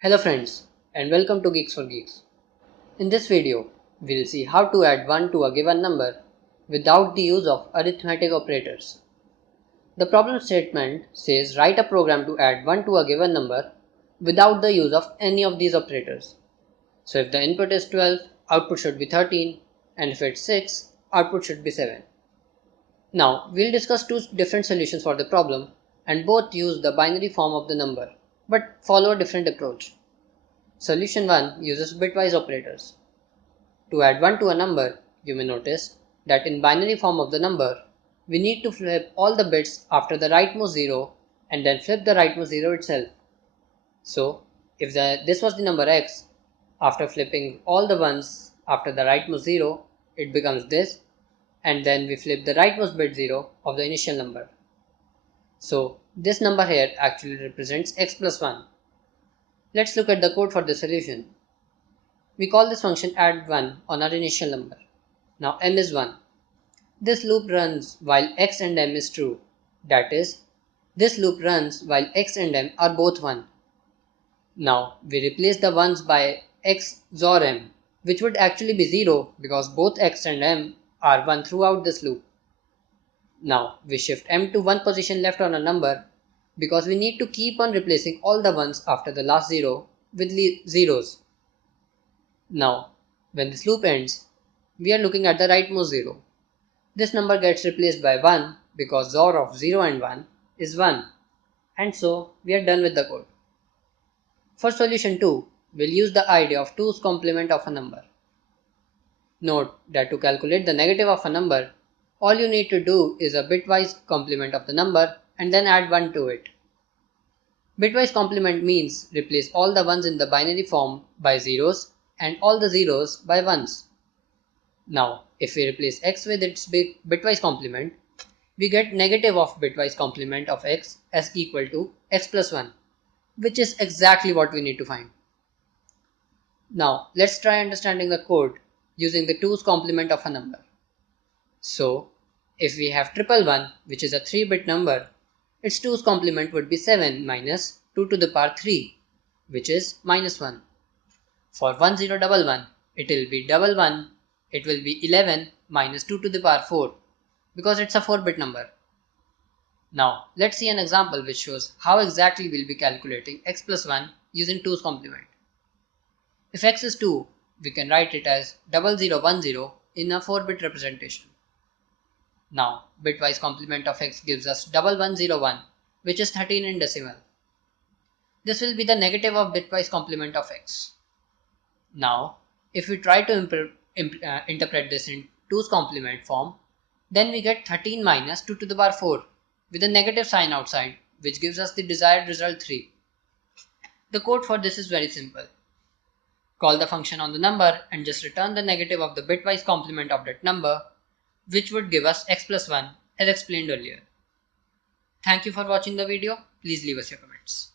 Hello friends and welcome to Geeks for Geeks. In this video, we'll see how to add 1 to a given number without the use of arithmetic operators. The problem statement says write a program to add 1 to a given number without the use of any of these operators. So if the input is 12, output should be 13, and if it's 6, output should be 7. Now we'll discuss two different solutions for the problem and both use the binary form of the number but follow a different approach. Solution 1 uses bitwise operators. To add 1 to a number, you may notice that in binary form of the number, we need to flip all the bits after the rightmost 0 and then flip the rightmost 0 itself. So, if this was the number x, after flipping all the ones after the rightmost 0, it becomes this, and then we flip the rightmost bit 0 of the initial number. So, this number here actually represents x plus 1. Let's look at the code for the solution. We call this function add1 on our initial number. Now m is 1. This loop runs while x and m is true. That is, this loop runs while x and m are both 1. Now we replace the 1s by x XOR m, which would actually be 0 because both x and m are 1 throughout this loop. Now we shift m to 1 position left on a number because we need to keep on replacing all the 1s after the last 0 with zeros. Now, when this loop ends, we are looking at the rightmost 0. This number gets replaced by 1 because XOR of 0 and 1 is 1, and so we are done with the code. For solution 2, we'll use the idea of 2's complement of a number. Note that to calculate the negative of a number, all you need to do is a bitwise complement of the number and then add 1 to it. Bitwise complement means replace all the 1s in the binary form by zeros and all the zeros by 1s. Now, if we replace x with its bitwise complement, we get negative of bitwise complement of x as equal to x plus 1, which is exactly what we need to find. Now, let's try understanding the code using the 2's complement of a number. So, if we have 111, which is a 3-bit number, its 2's complement would be 7 minus 2 to the power 3, which is minus 1. For 1011, it will be 11, it will be 11 minus 2 to the power 4 because it's a 4-bit number. Now let's see an example which shows how exactly we'll be calculating x plus 1 using 2's complement. If x is 2, we can write it as 0010 in a 4-bit representation. Now bitwise complement of x gives us 1101, which is 13 in decimal. This will be the negative of bitwise complement of x. Now, if we try to interpret this in 2's complement form, then we get 13 minus 2 to the power 4 with a negative sign outside, which gives us the desired result 3. The code for this is very simple. Call the function on the number and just return the negative of the bitwise complement of that number, which would give us x plus 1 as explained earlier. Thank you for watching the video. Please leave us your comments.